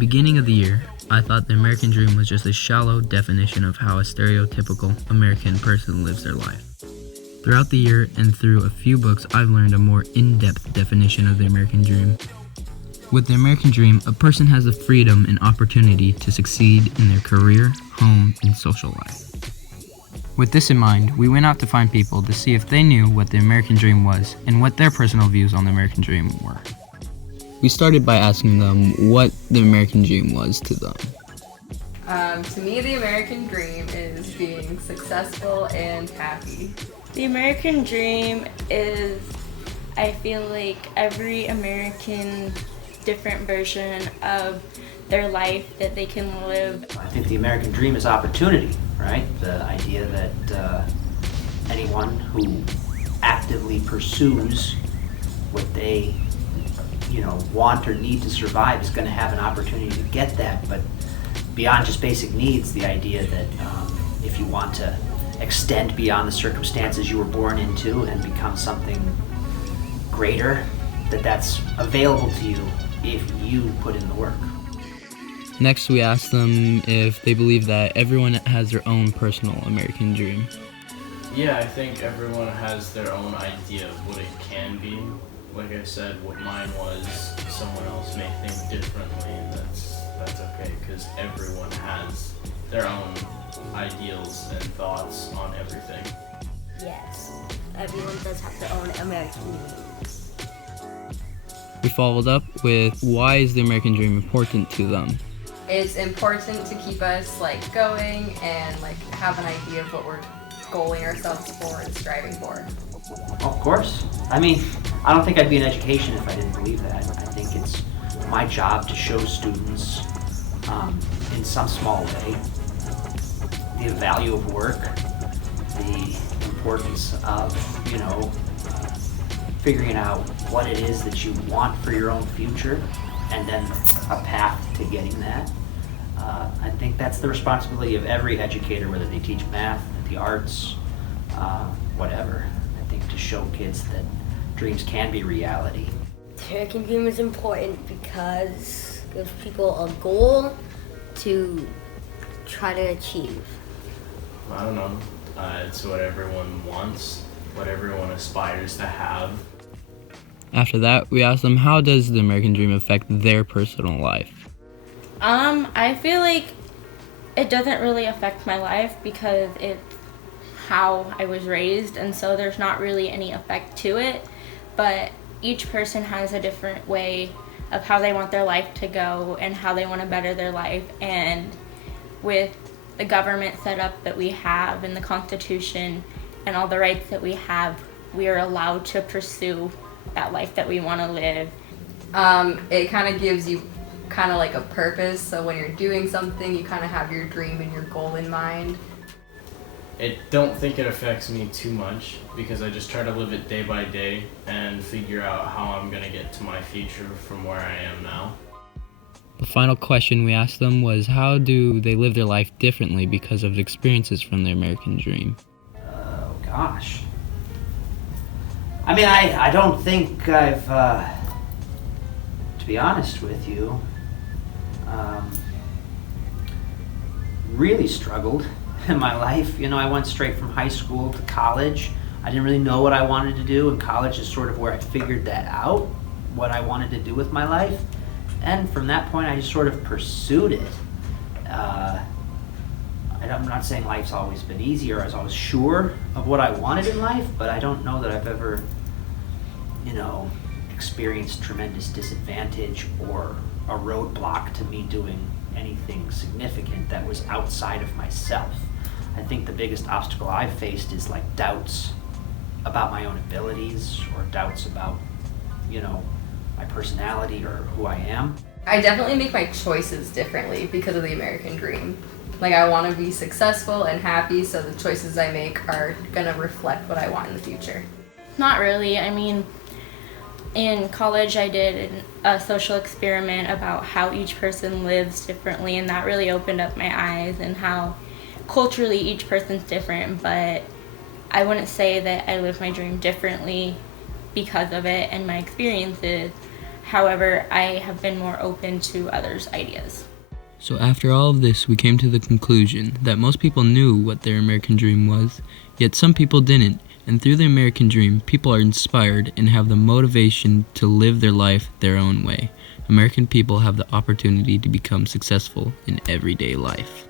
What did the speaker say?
beginning of the year, I thought the American dream was just a shallow definition of how a stereotypical American person lives their life. Throughout the year and through a few books, I've learned a more in-depth definition of the American dream. With the American dream, a person has the freedom and opportunity to succeed in their career, home, and social life. With this in mind, we went out to find people to see if they knew what the American dream was and what their personal views on the American dream were. We started by asking them what the American dream was to them. To me, the American dream is being successful and happy. The American dream is, I feel like, every American different version of their life that they can live. I think the American dream is opportunity, right? The idea that anyone who actively pursues what they want or need to survive is going to have an opportunity to get that. But beyond just basic needs, the idea that if you want to extend beyond the circumstances you were born into and become something greater, that's available to you if you put in the work. Next, we asked them if they believe that everyone has their own personal American dream. Yeah, I think everyone has their own idea of what it can be. Like I said, what mine was, someone else may think differently, and that's okay, because everyone has their own ideals and thoughts on everything. Yes, everyone does have their own American dream. We followed up with why is the American dream important to them? It's important to keep us going and have an idea of what we're goaling ourselves for and striving for. Of course. I mean, I don't think I'd be in education if I didn't believe that. I think it's my job to show students, in some small way, the value of work, the importance of, figuring out what it is that you want for your own future, and then a path to getting that. I think that's the responsibility of every educator, whether they teach math, the arts, whatever. I think to show kids that dreams can be reality. The American dream is important because it gives people a goal to try to achieve. I don't know. It's what everyone wants, what everyone aspires to have. After that, we asked them how does the American dream affect their personal life? I feel like it doesn't really affect my life because it's how I was raised, and so there's not really any effect to it, but each person has a different way of how they want their life to go and how they want to better their life, and with the government setup that we have and the Constitution and all the rights that we have, we are allowed to pursue that life that we want to live. It kind of gives you a purpose, so when you're doing something, you kind of have your dream and your goal in mind. I don't think it affects me too much because I just try to live it day by day and figure out how I'm going to get to my future from where I am now. The final question we asked them was how do they live their life differently because of experiences from the American dream? Oh, gosh. I mean, I don't think I've, to be honest with you, really struggled in my life. I went straight from high school to college. I didn't really know what I wanted to do, and college is sort of where I figured that out, what I wanted to do with my life. And from that point, I just sort of pursued it. I'm not saying life's always been easy or I was always sure of what I wanted in life, but I don't know that I've ever, experienced tremendous disadvantage or a roadblock to me doing anything significant that was outside of myself. I think the biggest obstacle I've faced is doubts about my own abilities or doubts about, my personality or who I am. I definitely make my choices differently because of the American dream. I want to be successful and happy, so the choices I make are going to reflect what I want in the future. Not really. I mean, in college I did a social experiment about how each person lives differently, and that really opened up my eyes and how culturally each person's different, but I wouldn't say that I live my dream differently because of it and my experiences. However, I have been more open to others' ideas. So after all of this, we came to the conclusion that most people knew what their American dream was, yet some people didn't. And through the American dream, people are inspired and have the motivation to live their life their own way. American people have the opportunity to become successful in everyday life.